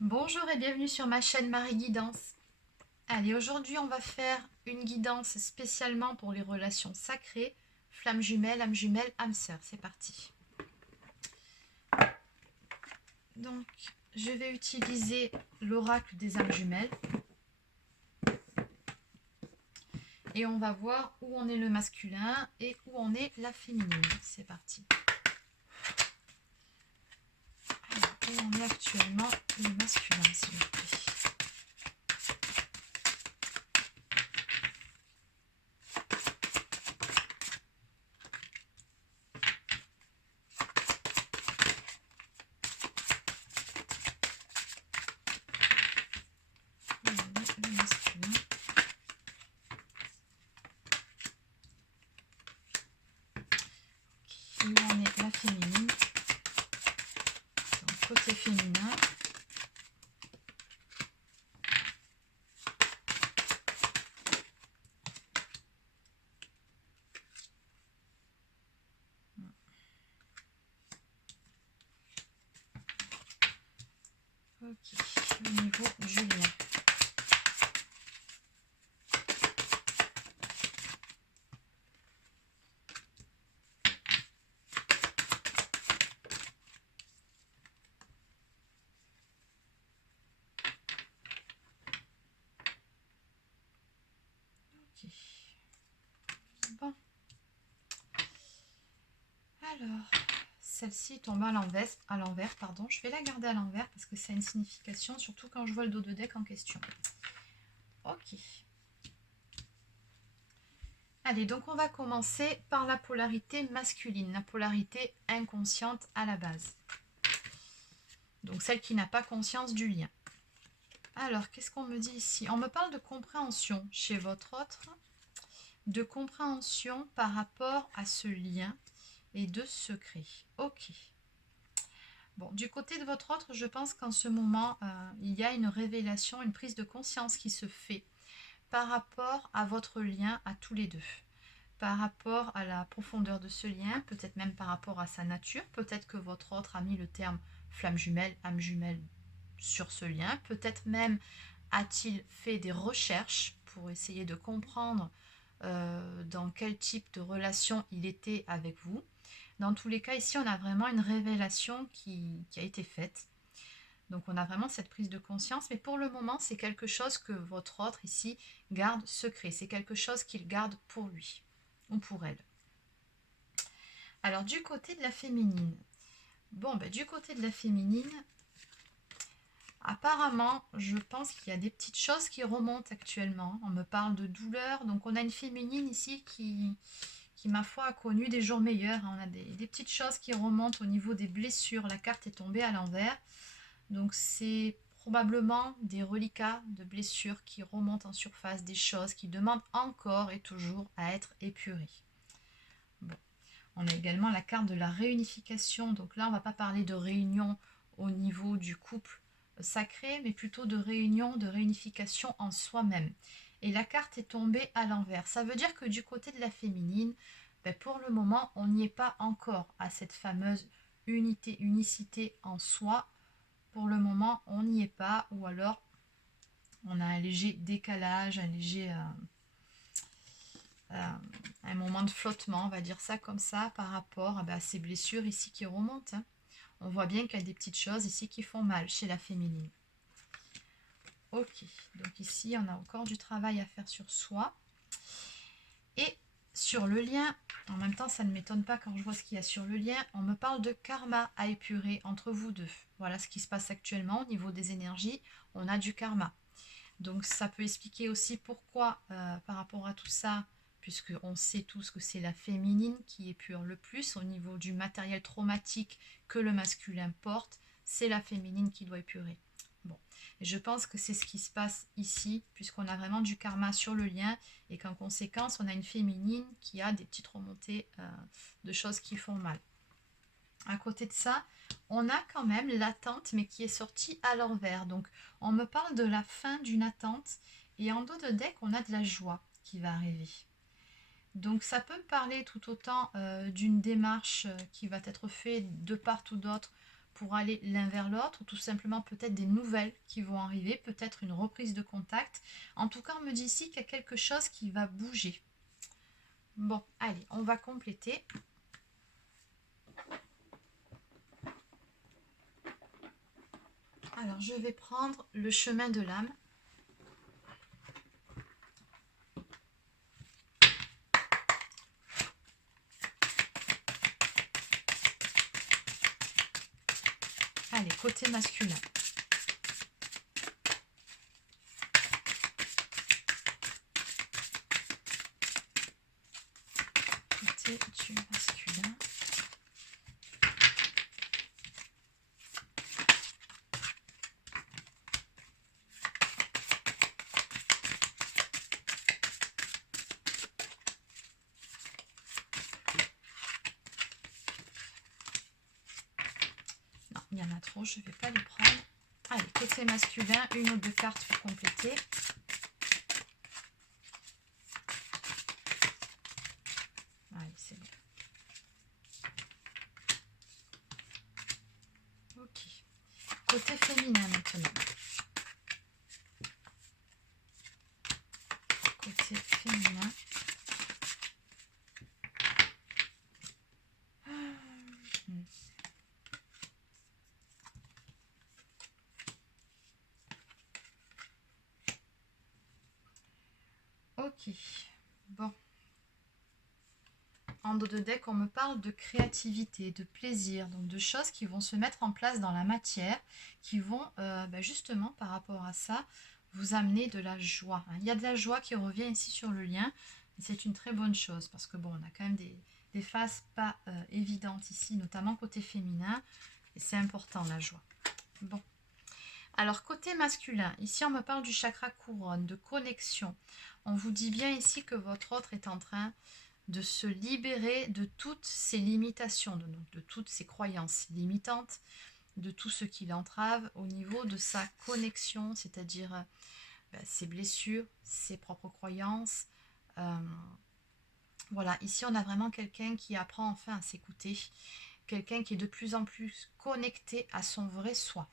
Bonjour et bienvenue sur ma chaîne Marie Guidance. Allez, aujourd'hui on va faire une guidance spécialement pour les relations sacrées, flamme jumelle, âme sœur. C'est parti. Donc, je vais utiliser l'oracle des âmes jumelles et on va voir où on est le masculin et où on est la féminine. C'est parti. Alors, où on est actuellement le masculin, s'il vous plaît. Où on est le masculin. Où on est la féminine. Donc, côté féminin. Ok, au niveau du lien. Ok. Bon. Alors, celle-ci tombe à l'envers, pardon. Je vais la garder à l'envers parce que ça a une signification, surtout quand je vois le dos de deck en question. Ok. Allez, donc on va commencer par la polarité masculine, la polarité inconsciente à la base. Donc celle qui n'a pas conscience du lien. Alors, qu'est-ce qu'on me dit ici? On me parle de compréhension chez votre autre, de compréhension par rapport à ce lien et de secret. Ok. Bon, du côté de votre autre, je pense qu'en ce moment, il y a une révélation, une prise de conscience qui se fait par rapport à votre lien à tous les deux. Par rapport à la profondeur de ce lien, peut-être même par rapport à sa nature. Peut-être que votre autre a mis le terme flamme jumelle, âme jumelle sur ce lien. Peut-être même a-t-il fait des recherches pour essayer de comprendre dans quel type de relation il était avec vous. Dans tous les cas, ici, on a vraiment une révélation qui a été faite. Donc, on a vraiment cette prise de conscience. Mais pour le moment, c'est quelque chose que votre autre, ici, garde secret. C'est quelque chose qu'il garde pour lui ou pour elle. Alors, du côté de la féminine. Bon, ben, du côté de la féminine, apparemment, je pense qu'il y a des petites choses qui remontent actuellement. On me parle de douleur. Donc, on a une féminine ici qui ma foi, a connu des jours meilleurs. On a des petites choses qui remontent au niveau des blessures. La carte est tombée à l'envers. Donc, c'est probablement des reliquats de blessures qui remontent en surface, des choses qui demandent encore et toujours à être épurées. Bon. On a également la carte de la réunification. Donc là, on ne va pas parler de réunion au niveau du couple sacré, mais plutôt de réunion, de réunification en soi-même. Et la carte est tombée à l'envers. Ça veut dire que du côté de la féminine, ben pour le moment, on n'y est pas encore à cette fameuse unité, unicité en soi. Pour le moment, on n'y est pas, ou alors on a un léger décalage, un léger un moment de flottement, on va dire ça comme ça, par rapport à ces blessures ici qui remontent. Hein. On voit bien qu'il y a des petites choses ici qui font mal chez la féminine. Ok, donc ici on a encore du travail à faire sur soi. Et sur le lien, en même temps ça ne m'étonne pas quand je vois ce qu'il y a sur le lien, on me parle de karma à épurer entre vous deux. Voilà ce qui se passe actuellement au niveau des énergies, on a du karma. Donc ça peut expliquer aussi pourquoi par rapport à tout ça, puisqu'on sait tous que c'est la féminine qui épure le plus au niveau du matériel traumatique que le masculin porte, c'est la féminine qui doit épurer. Bon, et je pense que c'est ce qui se passe ici, puisqu'on a vraiment du karma sur le lien, et qu'en conséquence, on a une féminine qui a des petites remontées de choses qui font mal. À côté de ça, on a quand même l'attente, mais qui est sortie à l'envers. Donc, on me parle de la fin d'une attente, et en dos de deck, on a de la joie qui va arriver. Donc, ça peut me parler tout autant d'une démarche qui va être faite de part ou d'autre pour aller l'un vers l'autre, ou tout simplement peut-être des nouvelles qui vont arriver, peut-être une reprise de contact. En tout cas, on me dit ici qu'il y a quelque chose qui va bouger. Bon, allez, on va compléter. Alors, je vais prendre le chemin de l'âme. Allez, côté masculin. Côté du masculin. Non, il y en a trop, je ne vais pas les prendre. Allez, côté masculin, une ou deux cartes pour compléter. Allez, c'est bon. Ok. Côté féminin maintenant. Côté féminin. Ok. Bon. En dos de deck, on me parle de créativité, de plaisir, donc de choses qui vont se mettre en place dans la matière, qui vont justement par rapport à ça, vous amener de la joie. Il y a de la joie qui revient ici sur le lien, et c'est une très bonne chose, parce que bon, on a quand même des phases pas évidentes ici, notamment côté féminin, et c'est important la joie. Bon. Alors côté masculin, ici on me parle du chakra couronne, de connexion. On vous dit bien ici que votre autre est en train de se libérer de toutes ces limitations, de toutes ces croyances limitantes, de tout ce qui l'entrave au niveau de sa connexion, c'est-à-dire ses blessures, ses propres croyances. Voilà, ici on a vraiment quelqu'un qui apprend enfin à s'écouter, quelqu'un qui est de plus en plus connecté à son vrai soi.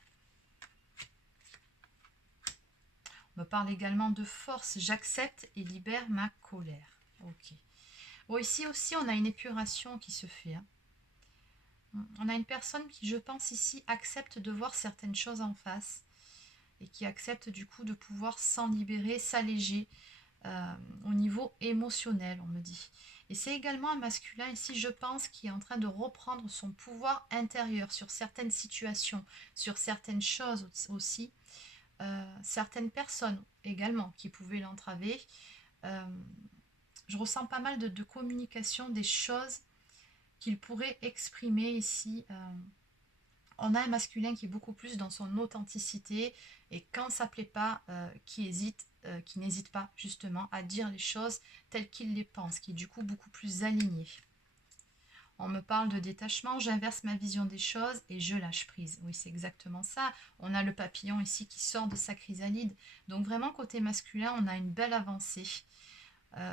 On me parle également de force, j'accepte et libère ma colère. Ok. Bon, ici aussi, on a une épuration qui se fait. Hein. On a une personne qui, je pense, ici, accepte de voir certaines choses en face et qui accepte du coup de pouvoir s'en libérer, s'alléger au niveau émotionnel, on me dit. Et c'est également un masculin ici, je pense, qui est en train de reprendre son pouvoir intérieur sur certaines situations, sur certaines choses aussi, certaines personnes également qui pouvaient l'entraver. Je ressens pas mal de communication, des choses qu'il pourrait exprimer ici. On a un masculin qui est beaucoup plus dans son authenticité et quand ça ne plaît pas, qui n'hésite pas justement à dire les choses telles qu'il les pense, qui est du coup beaucoup plus aligné. On me parle de détachement, j'inverse ma vision des choses et je lâche prise. Oui, c'est exactement ça. On a le papillon ici qui sort de sa chrysalide. Donc vraiment, côté masculin, on a une belle avancée.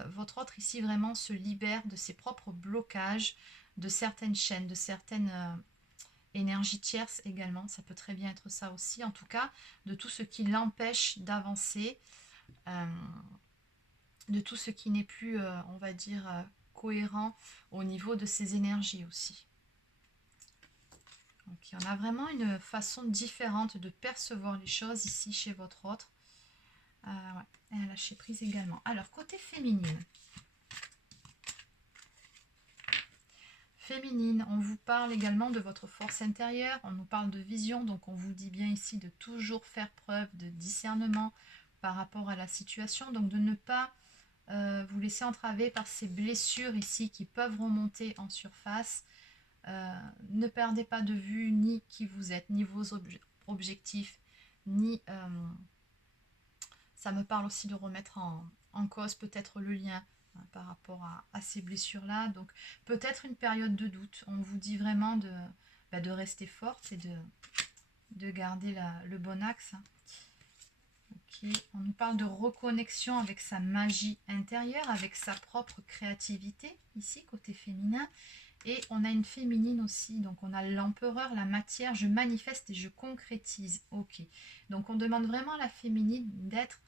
Votre autre ici vraiment se libère de ses propres blocages, de certaines chaînes, de certaines énergies tierces également. Ça peut très bien être ça aussi. En tout cas, de tout ce qui l'empêche d'avancer, de tout ce qui n'est plus, on va dire, cohérent au niveau de ses énergies aussi. Donc, il y en a vraiment une façon différente de percevoir les choses ici chez votre autre. Ouais. Et à lâcher prise également. Alors, côté féminine. Féminine, on vous parle également de votre force intérieure, on nous parle de vision, donc on vous dit bien ici de toujours faire preuve de discernement par rapport à la situation, donc de ne pas vous laisser entraver par ces blessures ici qui peuvent remonter en surface. Ne perdez pas de vue ni qui vous êtes, ni vos objectifs, ni... ça me parle aussi de remettre en cause peut-être le lien par rapport à ces blessures-là. Donc peut-être une période de doute. On vous dit vraiment de rester forte et de garder le bon axe. Okay. On nous parle de reconnexion avec sa magie intérieure, avec sa propre créativité, ici, côté féminin. Et on a une féminine aussi, donc on a l'empereur, la matière, je manifeste et je concrétise. Ok, donc on demande vraiment à la féminine d'être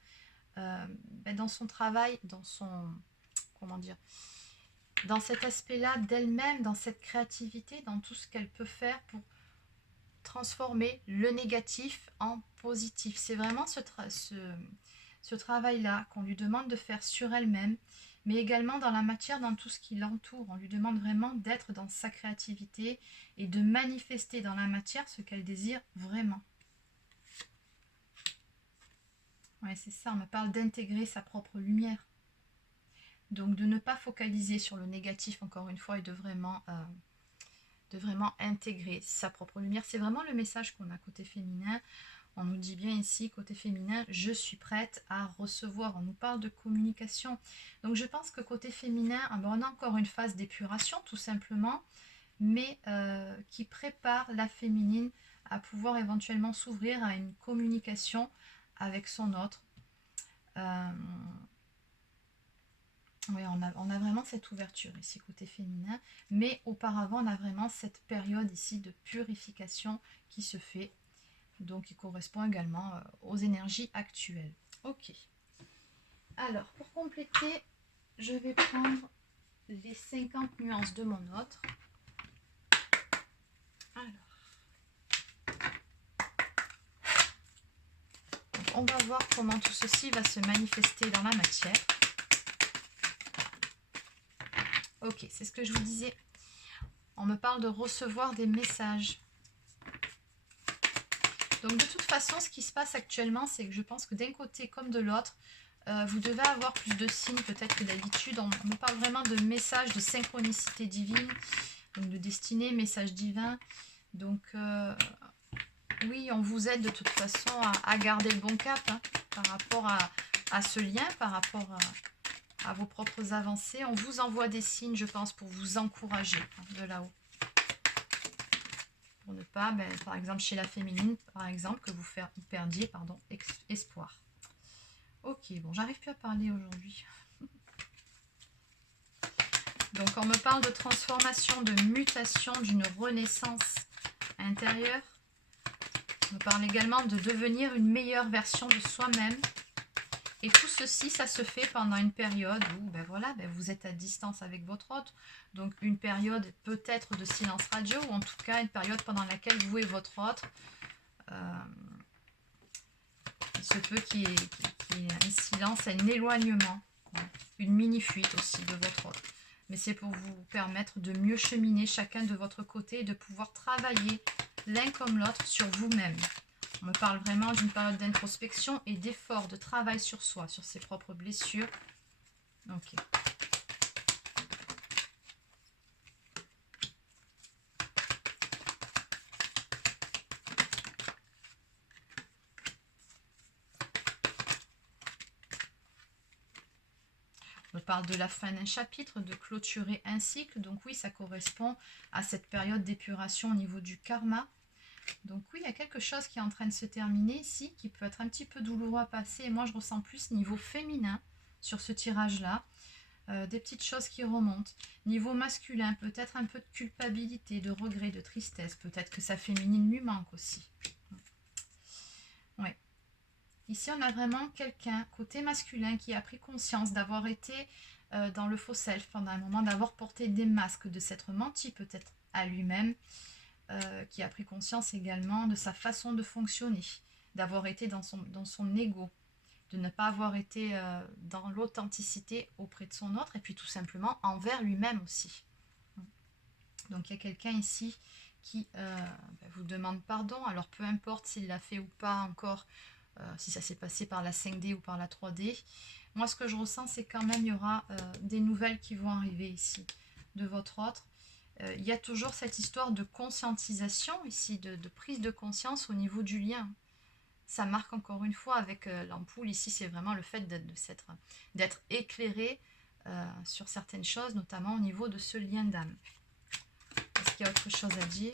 dans son travail, dans son, comment dire, dans cet aspect-là d'elle-même, dans cette créativité, dans tout ce qu'elle peut faire pour transformer le négatif en positif. C'est vraiment ce travail-là qu'on lui demande de faire sur elle-même, mais également dans la matière, dans tout ce qui l'entoure. On lui demande vraiment d'être dans sa créativité et de manifester dans la matière ce qu'elle désire vraiment. Ouais, c'est ça, on me parle d'intégrer sa propre lumière. Donc de ne pas focaliser sur le négatif, encore une fois, et de vraiment intégrer sa propre lumière. C'est vraiment le message qu'on a côté féminin. On nous dit bien ici, côté féminin, je suis prête à recevoir. On nous parle de communication. Donc je pense que côté féminin, on a encore une phase d'épuration, tout simplement, mais qui prépare la féminine à pouvoir éventuellement s'ouvrir à une communication avec son autre. Oui, on a vraiment cette ouverture ici côté féminin, mais auparavant on a vraiment cette période ici de purification qui se fait, donc qui correspond également aux énergies actuelles. Ok, alors pour compléter, je vais prendre les 50 nuances de mon autre. Alors, donc on va voir comment tout ceci va se manifester dans la matière. Ok, c'est ce que je vous disais. On me parle de recevoir des messages. Donc de toute façon, ce qui se passe actuellement, c'est que je pense que d'un côté comme de l'autre, vous devez avoir plus de signes peut-être que d'habitude. On me parle vraiment de messages, de synchronicité divine, donc de destinée, message divin. Donc oui, on vous aide de toute façon à garder le bon cap hein, par rapport à ce lien, par rapport à vos propres avancées. On vous envoie des signes, je pense, pour vous encourager hein, de là-haut. Pour ne pas, par exemple, chez la féminine, par exemple, que vous perdiez espoir. Ok, bon, j'arrive plus à parler aujourd'hui. Donc, on me parle de transformation, de mutation, d'une renaissance intérieure. On me parle également de devenir une meilleure version de soi-même. Et tout ceci, ça se fait pendant une période où vous êtes à distance avec votre hôte. Donc une période peut-être de silence radio, ou en tout cas une période pendant laquelle vous et votre hôte, il se peut qu'il y ait un silence, un éloignement, une mini-fuite aussi de votre hôte. Mais c'est pour vous permettre de mieux cheminer chacun de votre côté et de pouvoir travailler l'un comme l'autre sur vous-même. On me parle vraiment d'une période d'introspection et d'effort, de travail sur soi, sur ses propres blessures. Ok. On me parle de la fin d'un chapitre, de clôturer un cycle. Donc oui, ça correspond à cette période d'épuration au niveau du karma. Donc oui, il y a quelque chose qui est en train de se terminer ici, qui peut être un petit peu douloureux à passer. Et moi, je ressens plus niveau féminin sur ce tirage-là. Des petites choses qui remontent. Niveau masculin, peut-être un peu de culpabilité, de regret, de tristesse. Peut-être que sa féminine lui manque aussi. Ouais. Ici, on a vraiment quelqu'un, côté masculin, qui a pris conscience d'avoir été dans le faux self pendant un moment, d'avoir porté des masques, de s'être menti peut-être à lui-même. Qui a pris conscience également de sa façon de fonctionner, d'avoir été dans son ego, de ne pas avoir été dans l'authenticité auprès de son autre, et puis tout simplement envers lui-même aussi. Donc il y a quelqu'un ici qui vous demande pardon, alors peu importe s'il l'a fait ou pas encore, si ça s'est passé par la 5D ou par la 3D. Moi ce que je ressens, c'est quand même il y aura des nouvelles qui vont arriver ici de votre autre. Il y a toujours cette histoire de conscientisation ici, de prise de conscience au niveau du lien. Ça marque encore une fois avec l'ampoule. Ici, c'est vraiment le fait d'être éclairé sur certaines choses, notamment au niveau de ce lien d'âme. Est-ce qu'il y a autre chose à dire?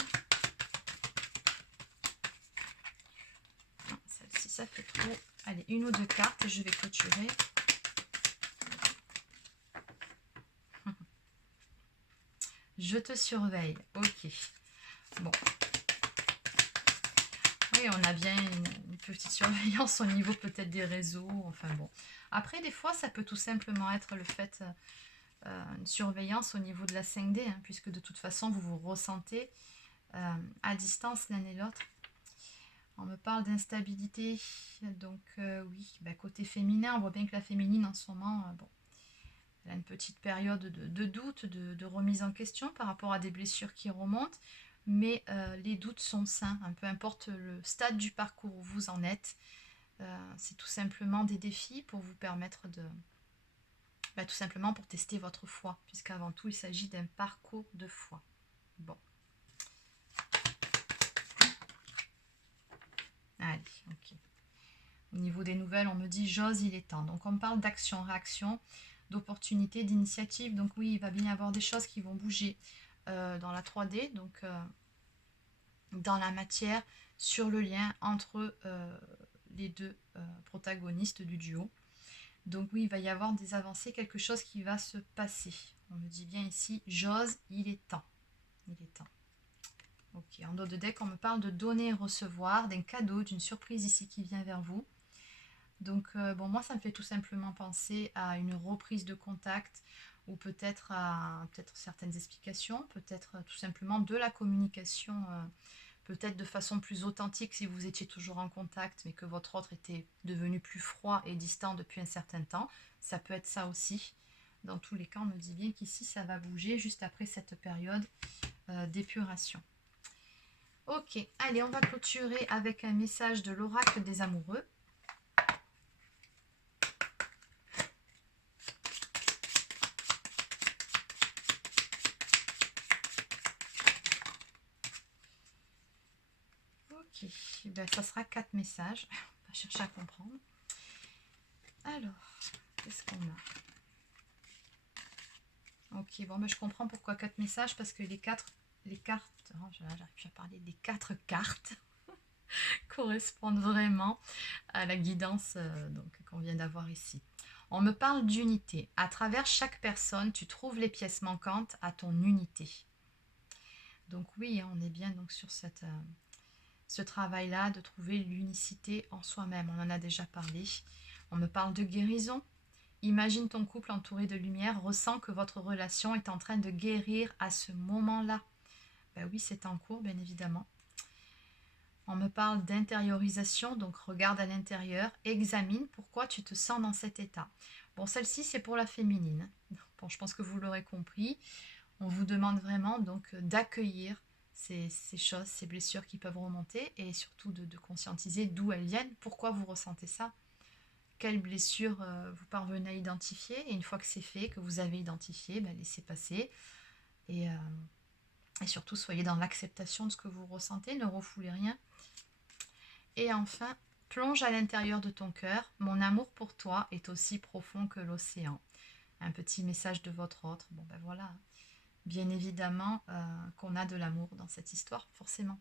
Non, celle-ci, ça fait trop. Allez, une ou deux cartes et je vais clôturer. Je te surveille. Ok. Bon. Oui, on a bien une petite surveillance au niveau peut-être des réseaux. Enfin bon. Après, des fois, ça peut tout simplement être le fait, une surveillance au niveau de la 5D, hein, puisque de toute façon, vous vous ressentez à distance l'un et l'autre. On me parle d'instabilité. Donc oui, bah, côté féminin, on voit bien que la féminine en ce moment, bon, elle a une petite période de doute, de remise en question par rapport à des blessures qui remontent. Mais les doutes sont sains, hein, peu importe le stade du parcours où vous en êtes. C'est tout simplement des défis pour vous permettre de... Bah, tout simplement pour tester votre foi, puisqu'avant tout, il s'agit d'un parcours de foi. Bon. Allez, ok. Au niveau des nouvelles, on me dit « j'ose, il est temps ». Donc on me parle d'action, réaction, d'opportunité, d'initiative. Donc oui, il va bien y avoir des choses qui vont bouger dans la 3D, donc dans la matière, sur le lien entre les deux protagonistes du duo. Donc oui, il va y avoir des avancées, quelque chose qui va se passer. On me dit bien ici, j'ose, il est temps. Il est temps. Ok, en dos de deck, on me parle de donner et recevoir, d'un cadeau, d'une surprise ici qui vient vers vous. Donc bon, moi, ça me fait tout simplement penser à une reprise de contact ou peut-être à certaines explications, peut-être tout simplement de la communication, peut-être de façon plus authentique si vous étiez toujours en contact, mais que votre autre était devenu plus froid et distant depuis un certain temps. Ça peut être ça aussi. Dans tous les cas, on me dit bien qu'ici, ça va bouger juste après cette période d'épuration. Ok, allez, on va clôturer avec un message de l'oracle des amoureux. Ok, ben, ça sera 4 messages. On va chercher à comprendre. Alors, qu'est-ce qu'on a? Ok, bon, ben, je comprends pourquoi 4 messages, parce que les cartes, oh, j'arrive plus à parler, les 4 cartes correspondent vraiment à la guidance qu'on vient d'avoir ici. On me parle d'unité. À travers chaque personne, tu trouves les pièces manquantes à ton unité. Donc oui, on est bien donc sur ce travail-là de trouver l'unicité en soi-même. On en a déjà parlé. On me parle de guérison. Imagine ton couple entouré de lumière, ressens que votre relation est en train de guérir à ce moment-là. Ben oui, c'est en cours, bien évidemment. On me parle d'intériorisation, donc regarde à l'intérieur, examine pourquoi tu te sens dans cet état. Bon, celle-ci, c'est pour la féminine. Bon, je pense que vous l'aurez compris. On vous demande vraiment donc d'accueillir ces choses, ces blessures qui peuvent remonter et surtout de conscientiser d'où elles viennent, pourquoi vous ressentez ça, quelles blessures vous parvenez à identifier. Et une fois que c'est fait, que vous avez identifié, ben, laissez passer. Et surtout, soyez dans l'acceptation de ce que vous ressentez, ne refoulez rien. Et enfin, plonge à l'intérieur de ton cœur. Mon amour pour toi est aussi profond que l'océan. Un petit message de votre autre. Bon ben voilà, bien évidemment qu'on a de l'amour dans cette histoire, forcément.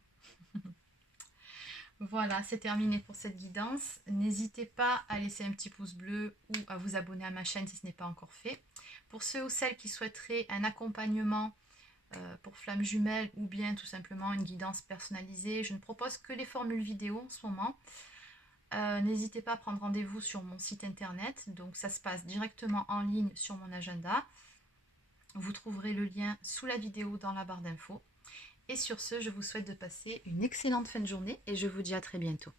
Voilà, c'est terminé pour cette guidance. N'hésitez pas à laisser un petit pouce bleu ou à vous abonner à ma chaîne si ce n'est pas encore fait. Pour ceux ou celles qui souhaiteraient un accompagnement pour flammes jumelles ou bien tout simplement une guidance personnalisée, je ne propose que les formules vidéo en ce moment. N'hésitez pas à prendre rendez-vous sur mon site internet. Donc ça se passe directement en ligne sur mon agenda. Vous trouverez le lien sous la vidéo dans la barre d'infos. Et sur ce, je vous souhaite de passer une excellente fin de journée et je vous dis à très bientôt.